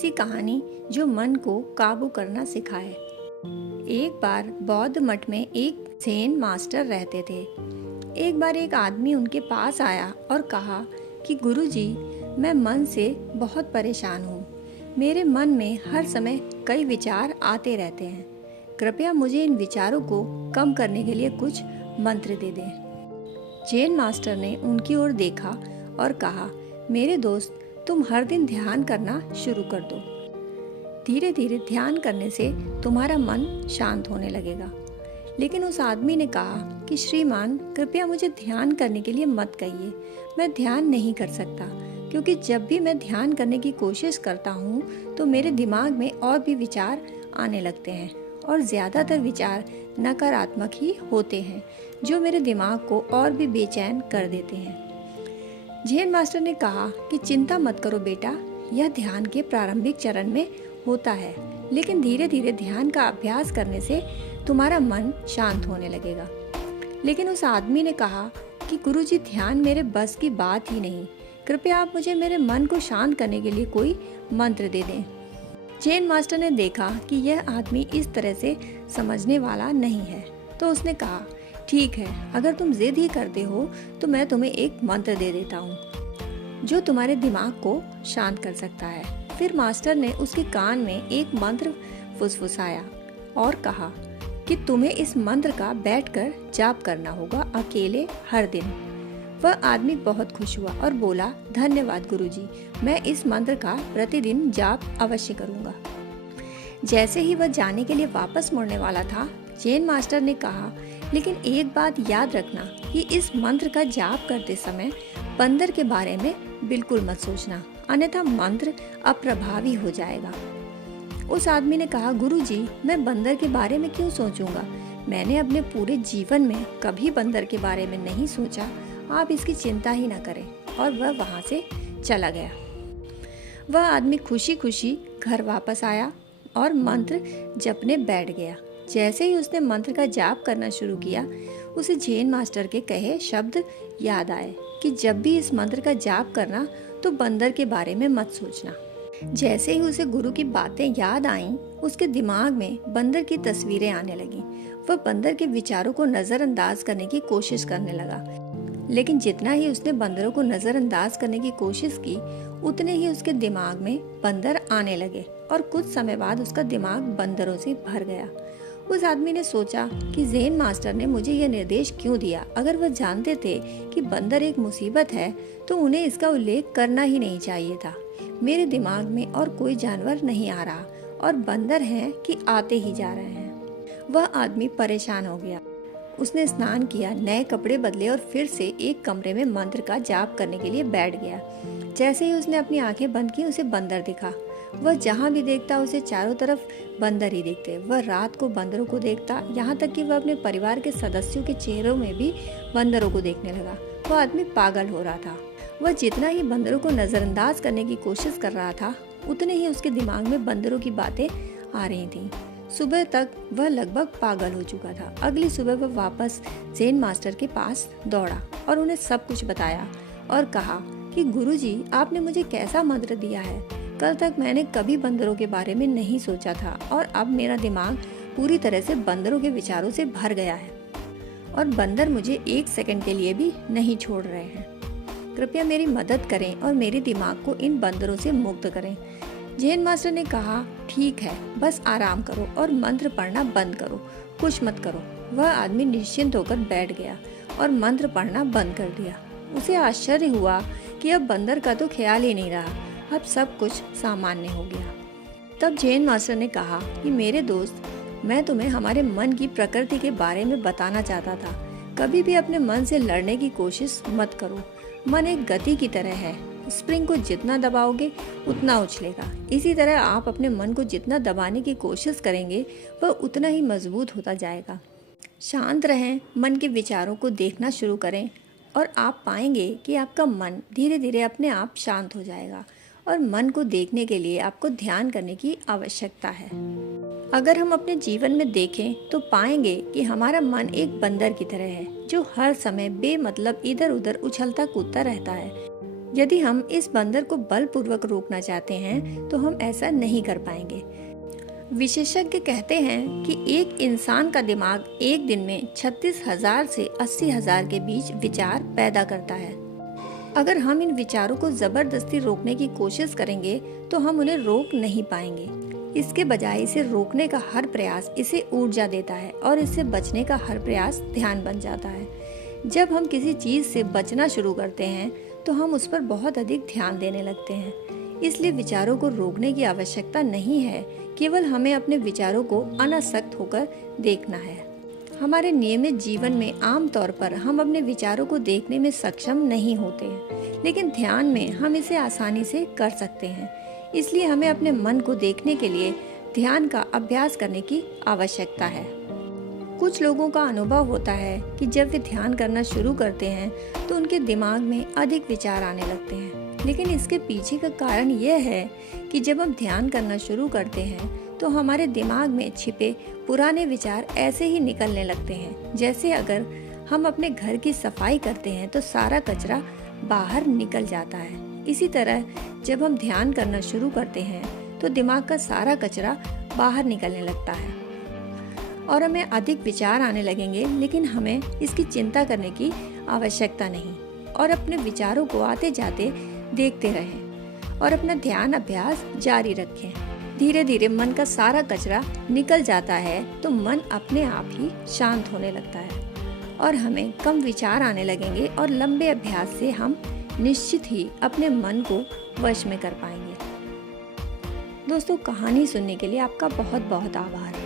ऐसी कहानी जो मन को काबू करना सिखाए। एक बार बौद्ध मठ में एक ज़ेन मास्टर रहते थे। एक बार एक आदमी उनके पास आया और कहा कि गुरुजी, मैं मन से बहुत परेशान हूँ। मेरे मन में हर समय कई विचार आते रहते हैं। कृपया मुझे इन विचारों को कम करने के लिए कुछ मंत्र दे दें। ज़ेन मास्टर ने उनकी ओर देखा और कहा, मेरे दोस्त, तुम हर दिन ध्यान करना शुरू कर दो। धीरे धीरे ध्यान करने से तुम्हारा मन शांत होने लगेगा। लेकिन उस आदमी ने कहा कि श्रीमान, कृपया मुझे ध्यान करने के लिए मत कहिए। मैं ध्यान नहीं कर सकता, क्योंकि जब भी मैं ध्यान करने की कोशिश करता हूँ तो मेरे दिमाग में और भी विचार आने लगते हैं और ज़्यादातर विचार नकारात्मक ही होते हैं, जो मेरे दिमाग को और भी बेचैन कर देते हैं। ज़ेन मास्टर ने कहा कि चिंता मत करो बेटा, यह ध्यान के प्रारंभिक चरण में होता है, लेकिन धीरे धीरे ध्यान का अभ्यास करने से तुम्हारा मन शांत होने लगेगा। लेकिन उस आदमी ने कहा कि गुरुजी, ध्यान मेरे बस की बात ही नहीं। कृपया आप मुझे मेरे मन को शांत करने के लिए कोई मंत्र दे दें। ज़ेन मास्टर ने देखा कि यह आदमी इस तरह से समझने वाला नहीं है, तो उसने कहा, ठीक है, अगर तुम जिद ही करते हो तो मैं तुम्हें एक मंत्र दे देता हूँ जो तुम्हारे दिमाग को शांत कर सकता है। फिर मास्टर ने उसके कान में एक मंत्र फुसफुसाया और कहा कि तुम्हें इस मंत्र का बैठकर जाप करना होगा, अकेले, हर दिन। वह आदमी बहुत खुश हुआ और बोला, धन्यवाद गुरुजी, मैं इस मंत्र का प्रतिदिन जाप अवश्य करूँगा। जैसे ही वह जाने के लिए वापस मुड़ने वाला था, ज़ेन मास्टर ने कहा, लेकिन एक बात याद रखना कि इस मंत्र का जाप करते समय बंदर के बारे में बिल्कुल मत सोचना, अन्यथा मंत्र अप्रभावी हो जाएगा। उस आदमी ने कहा, गुरुजी, मैं बंदर के बारे में क्यों सोचूंगा? मैंने अपने पूरे जीवन में कभी बंदर के बारे में नहीं सोचा। आप इसकी चिंता ही ना करें। और वह वहाँ से चला गया। वह आदमी खुशी खुशी घर वापस आया और मंत्र जपने बैठ गया। जैसे ही उसने मंत्र का जाप करना शुरू किया, उसे ज़ेन मास्टर के कहे शब्द याद आए कि जब भी इस मंत्र का जाप करना तो बंदर के बारे में मत सोचना। जैसे ही उसे गुरु की बातें याद आईं, उसके दिमाग में बंदर की तस्वीरें आने लगीं। वह बंदर के विचारों को नज़रअंदाज करने की कोशिश करने लगा, लेकिन जितना ही उसने बंदरों को नज़रअंदाज करने की कोशिश की, उतने ही उसके दिमाग में बंदर आने लगे और कुछ समय बाद उसका दिमाग बंदरों से भर गया। उस आदमी ने सोचा कि ज़ेन मास्टर ने मुझे यह निर्देश क्यों दिया। अगर वह जानते थे कि बंदर एक मुसीबत है तो उन्हें इसका उल्लेख करना ही नहीं चाहिए था। मेरे दिमाग में और कोई जानवर नहीं आ रहा और बंदर हैं कि आते ही जा रहे हैं। वह आदमी परेशान हो गया। उसने स्नान किया, नए कपड़े बदले और फिर से एक कमरे में मंत्र का जाप करने के लिए बैठ गया। जैसे ही उसने अपनी आंखें बंद की, उसे बंदर दिखा। वह जहाँ भी देखता उसे चारों तरफ बंदर ही दिखते। वह रात को बंदरों को देखता, यहाँ तक कि वह अपने परिवार के सदस्यों के चेहरों में भी बंदरों को देखने लगा। वह आदमी पागल हो रहा था। वह जितना ही बंदरों को नज़रअंदाज करने की कोशिश कर रहा था, उतने ही उसके दिमाग में बंदरों की बातें आ रही थीं। सुबह तक वह लगभग पागल हो चुका था। अगली सुबह वह वापस ज़ेन मास्टर के पास दौड़ा और उन्हें सब कुछ बताया और कहा कि गुरुजी, आपने मुझे कैसा मंत्र दिया है। कल तक मैंने कभी बंदरों के बारे में नहीं सोचा था और अब मेरा दिमाग पूरी तरह से बंदरों के विचारों से भर गया है और बंदर मुझे एक सेकंड के लिए भी नहीं छोड़ रहे हैं। कृपया मेरी मदद करें और मेरे दिमाग को इन बंदरों से मुक्त करें। ज़ेन मास्टर ने कहा, ठीक है, बस आराम करो और मंत्र पढ़ना बंद करो, कुछ मत करो। वह आदमी निश्चिंत होकर बैठ गया और मंत्र पढ़ना बंद कर दिया। उसे आश्चर्य हुआ कि अब बंदर का तो ख्याल ही नहीं रहा। अब सब कुछ सामान्य हो गया। तब ज़ेन मास्टर ने कहा कि मेरे दोस्त, मैं तुम्हें हमारे मन की प्रकृति के बारे में बताना चाहता था। कभी भी अपने मन से लड़ने की कोशिश मत करो। मन एक गति की तरह है, स्प्रिंग को जितना दबाओगे उतना उछलेगा। इसी तरह आप अपने मन को जितना दबाने की कोशिश करेंगे, वह उतना ही मजबूत होता जाएगा। शांत रहें, मन के विचारों को देखना शुरू करें और आप पाएंगे कि आपका मन धीरे धीरे अपने आप शांत हो जाएगा। और मन को देखने के लिए आपको ध्यान करने की आवश्यकता है। अगर हम अपने जीवन में देखें तो पाएंगे कि हमारा मन एक बंदर की तरह है, जो हर समय बेमतलब इधर उधर उछलता कूदता रहता है। यदि हम इस बंदर को बलपूर्वक रोकना चाहते हैं तो हम ऐसा नहीं कर पाएंगे। विशेषज्ञ कहते हैं कि एक इंसान का दिमाग एक दिन में 36,000 से 80,000 के बीच विचार पैदा करता है। अगर हम इन विचारों को जबरदस्ती रोकने की कोशिश करेंगे तो हम उन्हें रोक नहीं पाएंगे। इसके बजाय इसे रोकने का हर प्रयास इसे ऊर्जा देता है और इससे बचने का हर प्रयास ध्यान बन जाता है। जब हम किसी चीज से बचना शुरू करते हैं तो हम उस पर बहुत अधिक ध्यान देने लगते हैं। इसलिए विचारों को रोकने की आवश्यकता नहीं है, केवल हमें अपने विचारों को अनासक्त होकर देखना है। हमारे नियमित जीवन में आमतौर पर हम अपने विचारों को देखने में सक्षम नहीं होते हैं, लेकिन ध्यान में हम इसे आसानी से कर सकते हैं। इसलिए हमें अपने मन को देखने के लिए ध्यान का अभ्यास करने की आवश्यकता है। कुछ लोगों का अनुभव होता है कि जब वे ध्यान करना शुरू करते हैं तो उनके दिमाग में अधिक विचार आने लगते हैं, लेकिन इसके पीछे का कारण यह है कि जब हम ध्यान करना शुरू करते हैं तो हमारे दिमाग में छिपे पुराने विचार ऐसे ही निकलने लगते हैं, जैसे अगर हम अपने घर की सफाई करते हैं तो सारा कचरा बाहर निकल जाता है। इसी तरह जब हम ध्यान करना शुरू करते हैं तो दिमाग का सारा कचरा बाहर निकलने लगता है और हमें अधिक विचार आने लगेंगे, लेकिन हमें इसकी चिंता करने की आवश्यकता नहीं और अपने विचारों को आते जाते देखते रहें और अपना ध्यान अभ्यास जारी रखें। धीरे धीरे मन का सारा कचरा निकल जाता है तो मन अपने आप ही शांत होने लगता है और हमें कम विचार आने लगेंगे और लंबे अभ्यास से हम निश्चित ही अपने मन को वश में कर पाएंगे। दोस्तों, कहानी सुनने के लिए आपका बहुत बहुत आभार।